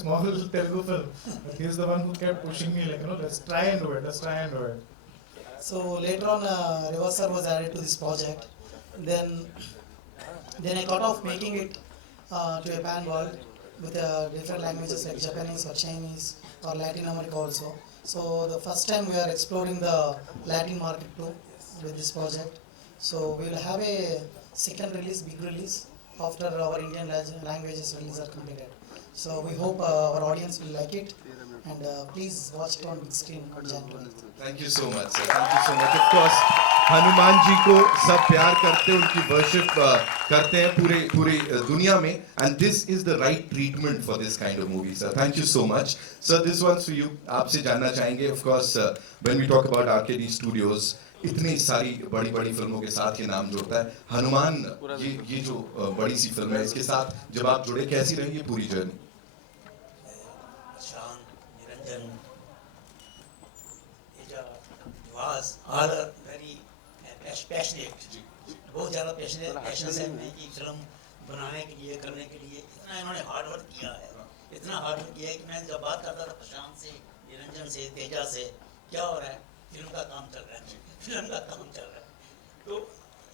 small Telugu film. But he's the one who kept pushing me like, let's try and do it, let's try and do it. So later on, Reva sir was added to this project. Then, then I thought of making it to a pan world with different languages like Japanese or Chinese or Latin America also. So the first time we are exploring the Latin market too with this project. So we will have a second release, big release after our Indian languages release are completed. So we hope our audience will like it, and please watch it on big screen on January 20th. Thank you so much, sir. Thank you so much. Of course, Hanuman ji को सब प्यार करते हैं, उनकी worship करते हैं पूरे दुनिया में, and this is the right treatment for this kind of movie, sir. Thank you so much, sir. This one's for you. आपसे जानना चाहेंगे, of course, when we talk about RKD Studios, इतनी सारी बड़ी फिल्मों के साथ ये नाम जुड़ता है. हनुमान ये जो बड़ी सी फिल्म है, इसके साथ जब आप जुड़े, कैसी रही ये पूरी journey? Niranjan, was all very passionate. बहुत ज़्यादा पैशन है मैं कि फिल्म बनाने के लिए, करने के लिए इतना इन्होंने हार्ड वर्क किया है, इतना हार्ड वर्क किया है कि मैं जब बात करता था प्रशांत से, निरंजन से, तेजा से, क्या हो रहा है, फिल्म का काम चल रहा है, तो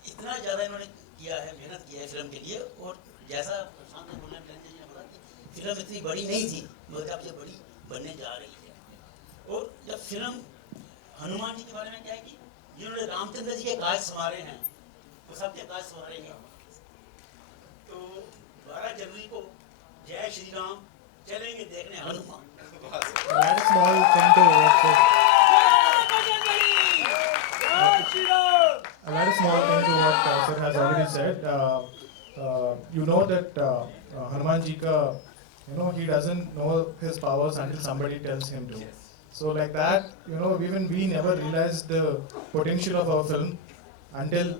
इतना ज़्यादा इन्होंने किया है, मेहनत किया है फिल्म के लिए. और जैसा प्रशांत ने बोला, निरंजन जी ने बोला कि फिल्म इतनी बड़ी नहीं थी, मगर अब से बड़ी बनने जा रही है. और जब फिल्म हनुमान जी के बारे में क्या है कि जिन्होंने रामचंद्र जी के काज संवारे हैं, वो सबके काज संवारेंगे. तो 12 जनवरी को जय श्री राम चलेंगे देखने Hanuman. A very small thing to what sir has already said. You know that Hanuman ji ka, he doesn't know his powers until somebody tells him to. So like that, even we never realized the potential of our film until,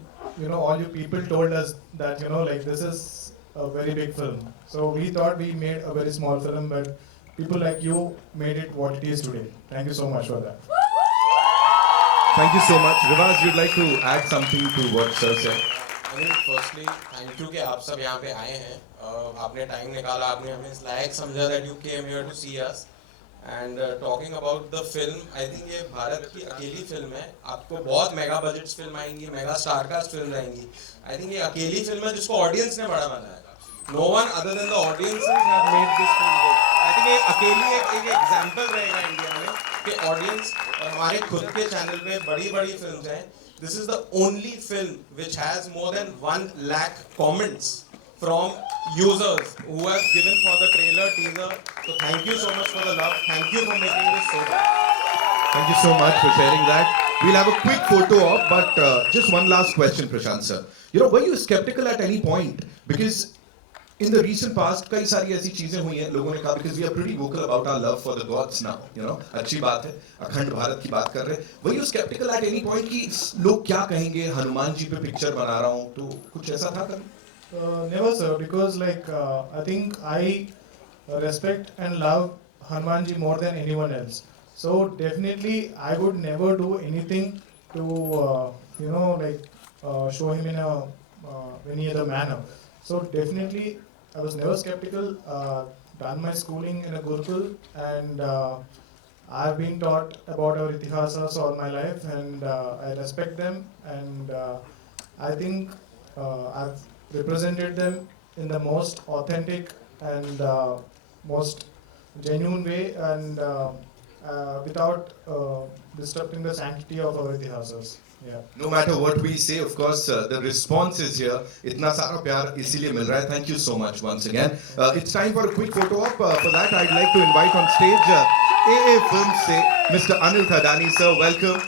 all you people told us that, like this is a very big film. So we thought we made a very small film, but people like you made it what it is today. Thank you so much for that. Thank you so much. Rivaz, you'd like to add something to what sir said? I think firstly, thank you कि आप सब यहाँ पे आए हैं. आपने time निकाला, आपने हमें इस लायक समझा that you came here to see us. And talking about the film, I think ये भारत की अकेली फिल्म है. आपको बहुत मेगा बजट्स फिल्म आएंगी, मेगा स्टारकास्ट फिल्म रहेंगी. I think ये अकेली फिल्म है जिसको ऑडियंस ने बड़ा बनाया. No one other than the audiences have made this film good. I think ये अकेली एक एग्जाम्पल रहेगा इंडिया में कि ऑडियंस हमारे खुद के चैनल पे बड़ी फिल्म्स हैं. This is the only film which has more than 1 lakh comments from users who have given for the trailer, teaser. So thank you so much for the love. Thank you for making this so good. Thank you so much for sharing that. We'll have a quick photo op, but just one last question, Prashant sir. Were you skeptical at any point? Because in the recent past, कई सारी ऐसी चीजें हुई हैं, लोगों ने कहा because we are pretty vocal about our love for the gods now, अच्छी बात है, अखंड भारत की बात कर रहे हैं. Were you skeptical at any point कि लोग क्या कहेंगे, हनुमान जी पे पिक्चर बना रहा हूँ, तो कुछ ऐसा था कभी? Never sir, because I think I respect and love Hanuman ji more than anyone else. So definitely I would never do anything to show him in any other manner. So definitely I was never skeptical. Done my schooling in a Gurukul, and I've been taught about our itihasas all my life, and I respect them, and I think I've represented them in the most authentic and most genuine way, and without disrupting the sanctity of our itihasas. Yeah. No matter what we say, of course, the response is here. इतना सारा प्यार इसीलिए मिल रहा है. Thank you so much once again. It's time for a quick photo op. For that, I'd like to invite on stage AA Films से Mr. Anil Thadani, sir. Welcome.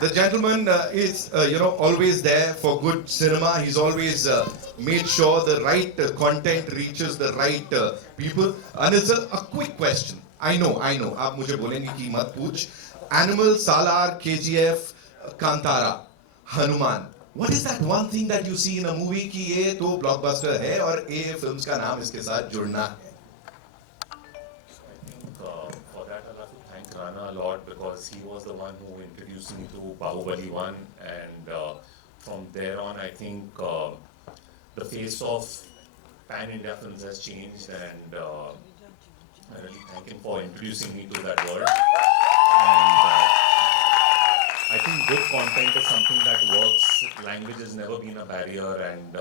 The gentleman is, always there for good cinema. He's always made sure the right content reaches the right people. Anil sir, a quick question. I know. आप मुझे बोलेंगे कि मत पूछ. Animal, Salar, KGF, Kantara, Hanuman. What is that one thing that you see in a movie कि ये तो blockbuster है और AA Films का नाम इसके साथ जुड़ना है? I think for that I'll have to thank Rana a lot because he was the one who introduced me to Bahubali 1, and from there on I think the face of pan-India films has changed, and I really Mankin for introducing me to that world. And I think good content is something that works. Language has never been a barrier, and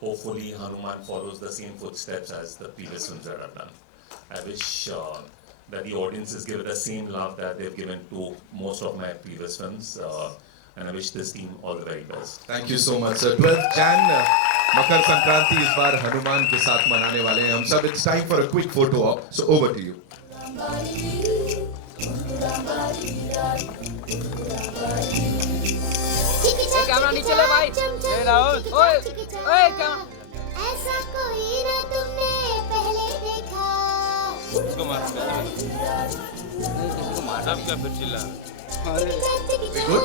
hopefully Hanuman follows the same footsteps as the previous films that I've done. I wish that the audiences give it the same love that they've given to most of my previous films. And I wish this team all the very best. Thank you so much, sir. 12th Jan, Makar Sankranti इस बार हनुमान के साथ मनाने वाले हैं हम सब. It's time for a quick photo op. So over to you. Camera नीचे ले भाई. ए राहुल. ओए ओए कैमरा. ऐसा कोई ना तुमने पहले देखा. किसको मारा? नहीं किसी को मारा भी क्या फिर चिल्ला. Very good.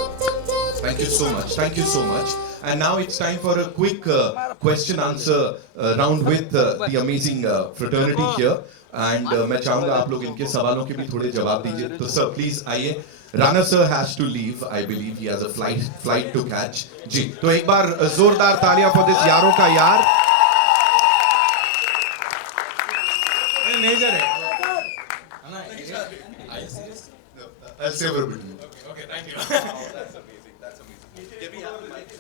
Thank you so much. Thank you so much. And now it's time for a quick question answer round with the amazing fraternity here. And मैं चाहूँगा आप लोग इनके सवालों के भी थोड़े जवाब दीजिए. तो sir please आइए. Rana sir has to leave. I believe he has a flight to catch. जी तो एक बार जोरदार तालियां for this यारों का यार. नेजर है. I'll save her between. Okay, thank you. That's amazing. That's amazing. Can we have the mic?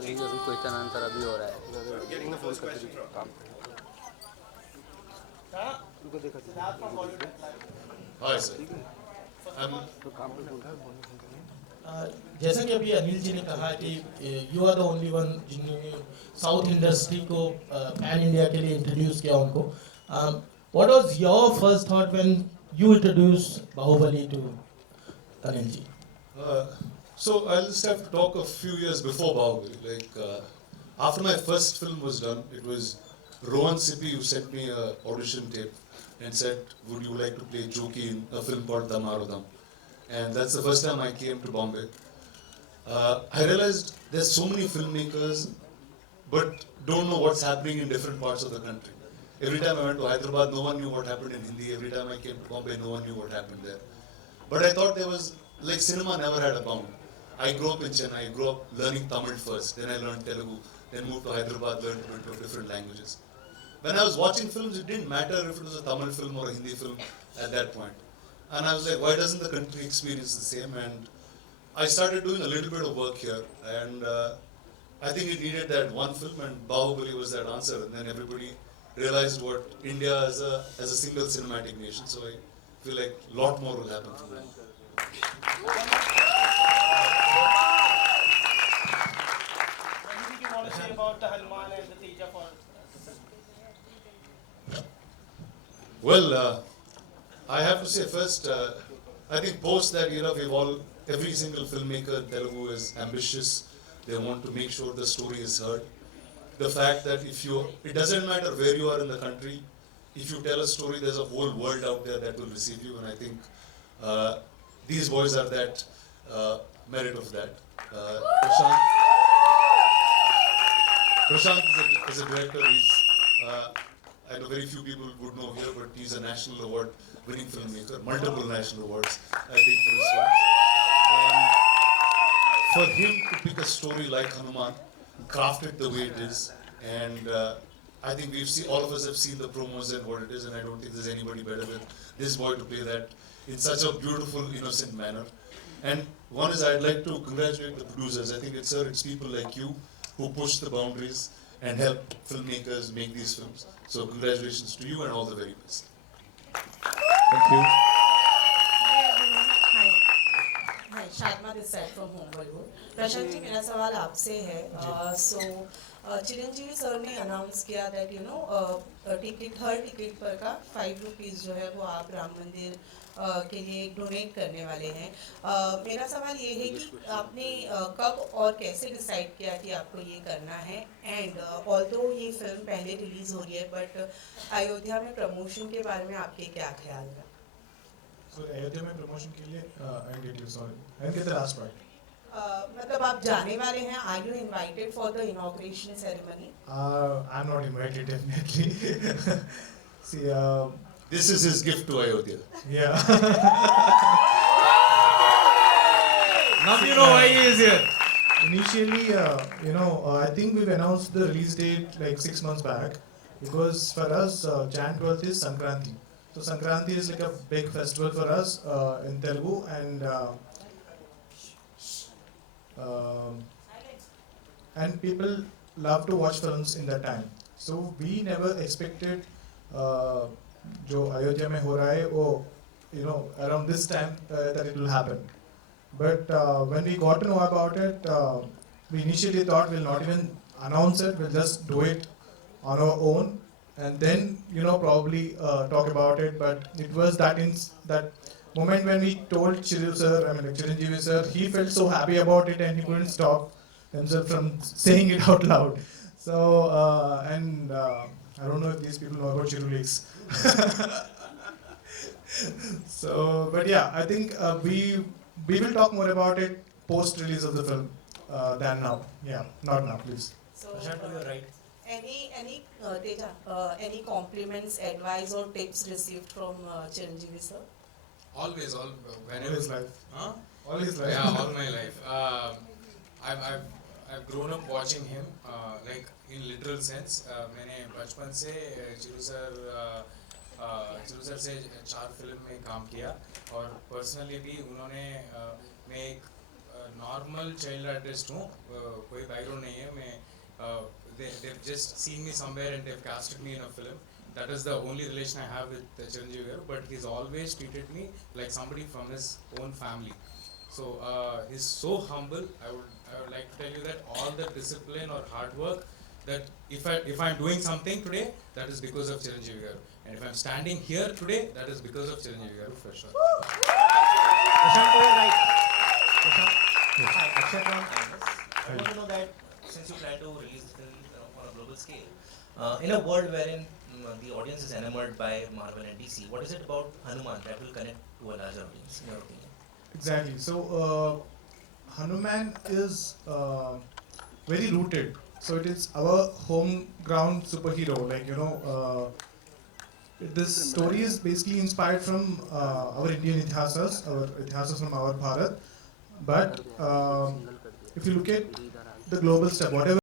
अभी question answer अभी हो रहा है. Hi, sir. जैसा कि अभी अनिल जी ने कहा कि you are the only one जिन्होंने साउथ इंडस्ट्री को पैन इंडिया के लिए इंट्रोड्यूस किया उनको. What was your first thought when you introduce Baahubali to Anil ji? So I'll just have to talk a few years before Bahubali. After my first film was done, it was Rohan Sippy who sent me an audition tape and said, "Would you like to play Joki in a film called Damarodam?" And that's the first time I came to Bombay. I realized there's so many filmmakers, but don't know what's happening in different parts of the country. Every time I went to Hyderabad, no one knew what happened in Hindi. Every time I came to Bombay, no one knew what happened there. But I thought there was, cinema never had a bound. I grew up in Chennai. I grew up learning Tamil first. Then I learned Telugu. Then moved to Hyderabad, learned a bit of different languages. When I was watching films, it didn't matter if it was a Tamil film or a Hindi film at that point. And I was like, why doesn't the country experience the same? And I started doing a little bit of work here. And I think it needed that one film, and Bahubali was that answer. And then everybody realized what India as a single cinematic nation. So I feel like a lot more will happen from now. Well, I have to say first, I think post that era, every single filmmaker in Telugu is ambitious. They want to make sure the story is heard. The fact that it doesn't matter where you are in the country, if you tell a story, there's a whole world out there that will receive you. And I think these boys are that merit of that. Prashant is a director. I know very few people would know here, but he's a national award winning filmmaker, multiple national awards, I think, for his films. And for him to pick a story like Hanuman, craft it the way it is, and I think all of us have seen the promos and what it is, and I don't think there's anybody better than this boy to play that in such a beautiful, innocent manner. And one is, I'd like to congratulate the producers. I think it's people like you who push the boundaries and help filmmakers make these films. So congratulations to you and all the very best. Thank you. Hi, Shadma this side from Home Bollywood. Prashant ji मेरा सवाल आपसे है. Chiranjeevi sir ने announce किया that ticket her ticket पर का 5 rupees जो है वो आप राम मंदिर के लिए डोनेट करने वाले हैं. मेरा सवाल ये है कि आपने कब और कैसे डिसाइड किया कि आपको ये करना है, एंड ऑल्दो ये फिल्म पहले रिलीज़ हो रही है बट अयोध्या में प्रमोशन के बारे में आपके क्या ख्याल है? अयोध्या में प्रमोशन के लिए I didn't get you, sorry. I didn't get the last part. मतलब आप जाने वाले हैं, are you invited for the inauguration ceremony? I'm not invited, definitely. See, this is his gift to Ayodhya. Yeah. Now you know why he is here. Initially, I think we've announced the release date like 6 months back because for us, Jan 12th is Sankranti. So Sankranti is like a big festival for us in Telugu, and people love to watch films in that time. So we never expected जो अयोध्या में हो रहा है वो around this time that it will happen. But when we got to know about it, we initially thought we'll not even announce it, we'll just do it on our own and then probably talk about it. But it was that moment when we told Chiranjeevi sir, he felt so happy about it and he couldn't stop himself from saying it out loud. So I don't know if these people know about Chiru Leaks. So, but yeah, I think we will talk more about it post release of the film than now. Yeah, not now, please. So, Prashant, to your right. Teja, any compliments, advice, or tips received from Chiranjeevi sir? Always, All whenever. his life. Huh? All his life. Yeah, all my life. I've grown up watching him, like in literal sense. मैंने बचपन से चिरू sir से 4 film में काम किया और personally भी उन्होंने मैं एक नॉर्मल चाइल्ड आर्टिस्ट हूँ, कोई बैकग्राउंड नहीं है मैं. They've just seen me somewhere and they've casted me in a film. That is the only relation I have with Chiranjeevi garu, but he's always treated me like somebody from his own family. So he's so humble. I would like to tell you that all the discipline or hard work, that if I'm doing something today, that is because of Chiranjeevi garu, and if I'm standing here today, that is because of Chiranjeevi garu for sure. Prashant, to your right. Prashant. Hi, Akshay from IMS. I want to know that since you plan to release the film on a global scale, in a world wherein the audience is enamored by Marvel and DC, what is it about Hanuman that will connect to a larger audience, in your opinion? Exactly. So Hanuman is very rooted. So it is our home ground superhero. This story is basically inspired from our Indian ithasas, our ithasas from our Bharat. But if you look at the global stuff, whatever